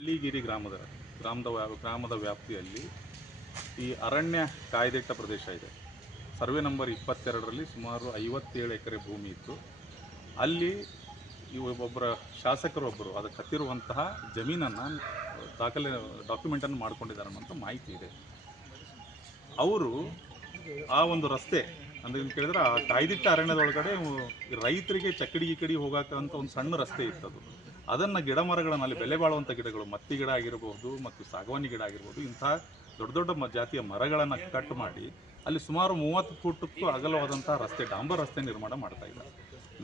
ಹಳ್ಳಿಗಿರಿ ಗ್ರಾಮದ ವ್ಯಾಪ್ತಿಯಲ್ಲಿ ಈ ಅರಣ್ಯ ಕಾಯ್ದಿಟ್ಟ ಪ್ರದೇಶ ಇದೆ. ಸರ್ವೆ ನಂಬರ್ 22ರಲ್ಲಿ ಸುಮಾರು 57 ಎಕರೆ ಭೂಮಿ ಇತ್ತು. ಅಲ್ಲಿ ಒಬ್ಬರ ಶಾಸಕರೊಬ್ಬರು ಅದಕ್ಕೆ ಹತ್ತಿರುವಂತಹ ಜಮೀನನ್ನು ಡಾಕ್ಯುಮೆಂಟನ್ನು ಮಾಡ್ಕೊಂಡಿದ್ದಾರೆ ಅನ್ನೋಂಥ ಮಾಹಿತಿ ಇದೆ. ಅವರು ಆ ಒಂದು ರಸ್ತೆ ಅಂದ್ರೆ ಕೇಳಿದ್ರೆ ಆ ಕಾಯ್ದಿಟ್ಟ ಅರಣ್ಯದೊಳಗಡೆ ರೈತರಿಗೆ ಚಕ್ಕಡಿ ಹೋಗಾಕಂತ ಒಂದು ಸಣ್ಣ ರಸ್ತೆ ಇತ್ತದು. ಅದನ್ನು ಗಿಡ ಮರಗಳನ್ನು ಅಲ್ಲಿ ಬೆಲೆ ಬಾಳುವಂಥ ಗಿಡಗಳು, ಮತ್ತಿ ಗಿಡ ಆಗಿರಬಹುದು ಮತ್ತು ಸಾಗವಾನಿ ಗಿಡ ಆಗಿರ್ಬೋದು, ಇಂಥ ದೊಡ್ಡ ದೊಡ್ಡ ಜಾತಿಯ ಮರಗಳನ್ನು ಕಟ್ ಮಾಡಿ ಅಲ್ಲಿ ಸುಮಾರು 30 ಫೂಟಕ್ಕೂ ಅಗಲವಾದಂಥ ರಸ್ತೆ, ಡಾಂಬರ್ ರಸ್ತೆ ನಿರ್ಮಾಣ ಮಾಡ್ತಾ ಇದ್ದಾರೆ.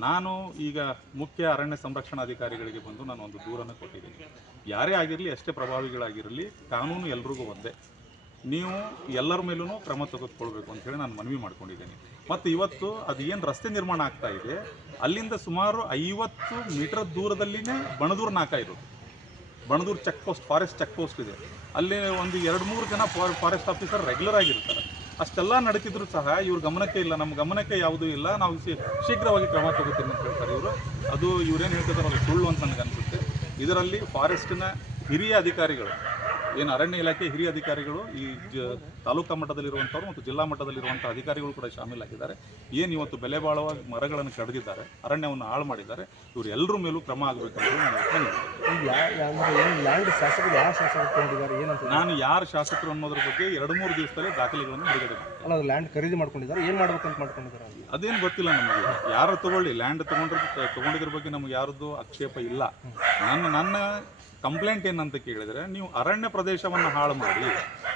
ನಾನು ಈಗ ಮುಖ್ಯ ಅರಣ್ಯ ಸಂರಕ್ಷಣಾಧಿಕಾರಿಗಳಿಗೆ ಬಂದು ನಾನು ಒಂದು ದೂರನ್ನು ಕೊಟ್ಟಿದ್ದೀನಿ. ಯಾರೇ ಆಗಿರಲಿ, ಎಷ್ಟೇ ಪ್ರಭಾವಿಗಳಾಗಿರಲಿ, ಕಾನೂನು ಎಲ್ರಿಗೂ ಒಂದೇ. ನೀವು ಎಲ್ಲರ ಮೇಲೂ ಕ್ರಮ ತೆಗೆದುಕೊಳ್ಬೇಕು ಅಂತೇಳಿ ನಾನು ಮನವಿ ಮಾಡ್ಕೊಂಡಿದ್ದೀನಿ. ಮತ್ತು ಇವತ್ತು ಅದು ಏನು ರಸ್ತೆ ನಿರ್ಮಾಣ ಆಗ್ತಾ ಇದೆ, ಅಲ್ಲಿಂದ ಸುಮಾರು 50 ಮೀಟರ್ ದೂರದಲ್ಲಿನೇ ಬಣದೂರು ನಾಕ ಇರೋದು. Banadur check post, forest check post ಇದೆ. ಅಲ್ಲಿ ಒಂದು 2-3 ಜನ ಫಾರೆಸ್ಟ್ ಆಫೀಸರ್ ರೆಗ್ಯುಲರ್ ಆಗಿರ್ತಾರೆ. ಅಷ್ಟೆಲ್ಲ ನಡೀತಿದ್ರು ಸಹ ಇವ್ರ ಗಮನಕ್ಕೆ ಇಲ್ಲ, ನಮ್ಮ ಗಮನಕ್ಕೆ ಯಾವುದೂ ಇಲ್ಲ, ನಾವು ಶೀಘ್ರವಾಗಿ ಕ್ರಮ ತಗೋತೀನಿ ಅಂತ ಹೇಳ್ತಾರೆ ಇವರು. ಅದು ಇವರೇನು ಹೇಳ್ತಿದ್ದಾರೆ ಅದು ಸುಳ್ಳು ಅಂತ ನನಗೆ ಅನಿಸುತ್ತೆ. ಇದರಲ್ಲಿ ಫಾರೆಸ್ಟಿನ ಹಿರಿಯ ಅಧಿಕಾರಿಗಳು, ಏನು ಅರಣ್ಯ ಇಲಾಖೆ ಹಿರಿಯ ಅಧಿಕಾರಿಗಳು, ಈ ತಾಲೂಕಾ ಮಟ್ಟದಲ್ಲಿರುವಂಥವ್ರು ಮತ್ತು ಜಿಲ್ಲಾ ಮಟ್ಟದಲ್ಲಿರುವಂಥ ಅಧಿಕಾರಿಗಳು ಕೂಡ ಶಾಮೀಲಾಗಿದ್ದಾರೆ. ಏನು ಇವತ್ತು ಬೆಲೆ ಬಾಳುವ ಮರಗಳನ್ನು ಕಡಿದಿದ್ದಾರೆ, ಅರಣ್ಯವನ್ನು ಹಾಳು ಮಾಡಿದ್ದಾರೆ, ಇವರು ಎಲ್ಲರ ಮೇಲೂ ಕ್ರಮ ಆಗಬೇಕಂತ ನಾನು ಯಾರು ಶಾಸಕರು ಅನ್ನೋದ್ರ ಬಗ್ಗೆ 2-3 ದಿವಸದಲ್ಲಿ ದಾಖಲೆಗಳನ್ನು ಬಿಡುಗಡೆ ಮಾಡ್ತೀನಿ. ಲ್ಯಾಂಡ್ ಖರೀದಿ ಮಾಡ್ಕೊಂಡಿದ್ದಾರೆ, ಏನು ಮಾಡ್ಬೇಕಂತ ಮಾಡ್ಕೊಂಡಿದ್ದಾರೆ ಅದೇನು ಗೊತ್ತಿಲ್ಲ ನಮಗೆ. ಯಾರು ತಗೊಳ್ಳಿ, ಲ್ಯಾಂಡ್ ತೊಗೊಂಡಿದ್ರ ಬಗ್ಗೆ ನಮ್ಗೆ ಯಾರದ್ದು ಆಕ್ಷೇಪ ಇಲ್ಲ. ನನ್ನ ಕಂಪ್ಲೇಂಟ್ ಏನಂತ ಕೇಳಿದರೆ, ನೀವು ಅರಣ್ಯ ಪ್ರದೇಶವನ್ನು ಹಾಳು ಮಾಡಿ,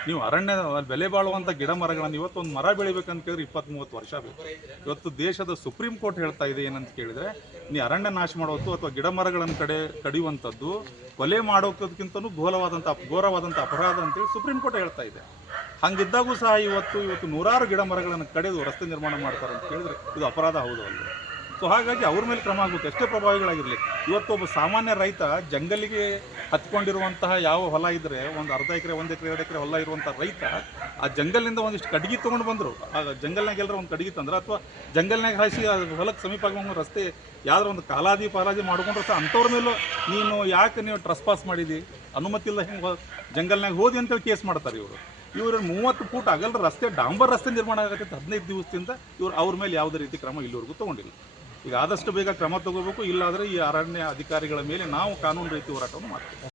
ನೀವು ಅರಣ್ಯ ಬೆಲೆ ಬಾಳುವಂಥ ಗಿಡ ಮರಗಳನ್ನು ಇವತ್ತು ಒಂದು ಮರ ಬೆಳಿಬೇಕಂತ ಕೇಳಿದ್ರೆ 20-30 ವರ್ಷ ಬೇಕು. ಇವತ್ತು ದೇಶದ ಸುಪ್ರೀಂ ಕೋರ್ಟ್ ಹೇಳ್ತಾ ಇದೆ ಏನಂತ ಕೇಳಿದರೆ, ನೀವು ಅರಣ್ಯ ನಾಶ ಮಾಡೋದು ಅಥವಾ ಗಿಡ ಮರಗಳನ್ನು ಕಡಿಯುವಂಥದ್ದು ಕೊಲೆ ಮಾಡೋದಕ್ಕಿಂತಲೂ ಘೋರವಾದಂಥ ಅಪರಾಧ ಅಂತೇಳಿ ಸುಪ್ರೀಂ ಕೋರ್ಟ್ ಹೇಳ್ತಾ ಇದೆ. ಹಂಗಿದ್ದಾಗೂ ಸಹ ಇವತ್ತು ನೂರಾರು ಗಿಡ ಮರಗಳನ್ನು ಕಡಿದು ರಸ್ತೆ ನಿರ್ಮಾಣ ಮಾಡ್ತಾರೆ ಅಂತ ಕೇಳಿದ್ರೆ ಇದು ಅಪರಾಧ ಹೌದು ಅಲ್ಲ. ಸೊ ಹಾಗಾಗಿ ಅವ್ರ ಮೇಲೆ ಕ್ರಮ ಆಗಬೇಕು, ಎಷ್ಟೇ ಪ್ರಭಾವಿಗಳಾಗಿರಲಿ. ಇವತ್ತು ಒಬ್ಬ ಸಾಮಾನ್ಯ ರೈತ ಜಂಗಲಿಗೆ ಹತ್ಕೊಂಡಿರುವಂತಹ ಯಾವ ಹೊಲ ಇದ್ದರೆ, ಒಂದು ಅರ್ಧ ಎಕರೆ, 1 ಎಕರೆ, 2 ಎಕರೆ ಹೊಲ ಇರುವಂಥ ರೈತ ಆ ಜಂಗಲಿಂದ ಒಂದಿಷ್ಟು ಕಡ್ಗಿ ತೊಗೊಂಡು ಬಂದರು. ಆ ಜಂಗಲ್ನಾಗ ಎಲ್ಲರೂ ಒಂದು ಕಡ್ಗಿ ತಂದ್ರೆ ಅಥವಾ ಜಂಗಲ್ನಾಗ ಹಾಯಿಸಿ ಹೊಲಕ್ಕೆ ಸಮೀಪ ಆಗುವಂಗೆ ರಸ್ತೆ ಯಾವ್ದಾರು ಒಂದು ಪಾಲಾದಿ ಮಾಡ್ಕೊಂಡ್ರೆ ಸಹ ಅಂಥವ್ರ ಮೇಲೂ ನೀವು ಟ್ರಸ್ಪಾಸ್ ಮಾಡಿದಿ, ಅನುಮತಿ ಇಲ್ಲ, ಹಿಂಗೆ ಜಂಗಲ್ನಾಗ ಹೋದಿ ಅಂತೇಳಿ ಕೇಸ್ ಮಾಡ್ತಾರೆ ಇವರು. 30 ಫೂಟ್ ಅಗಲ ರಸ್ತೆ, ಡಾಂಬರ್ ರಸ್ತೆ ನಿರ್ಮಾಣ ಆಗುತ್ತೆ 15 ದಿವಸದಿಂದ. ಅವ್ರ ಮೇಲೆ ಯಾವುದೇ ರೀತಿ ಕ್ರಮ ಇಲ್ಲಿವರೆಗೂ ತೊಗೊಂಡಿಲ್ಲ. ಈಗ ಆದಷ್ಟು ಬೇಗ ಕ್ರಮ ತಗೋಬೇಕು, ಇಲ್ಲಾಂದರೆ ಈ ಅರಣ್ಯ ಅಧಿಕಾರಿಗಳ ಮೇಲೆ ನಾವು ಕಾನೂನು ರೀತಿ ಹೋರಾಟವನ್ನು ಮಾಡ್ತೀವಿ.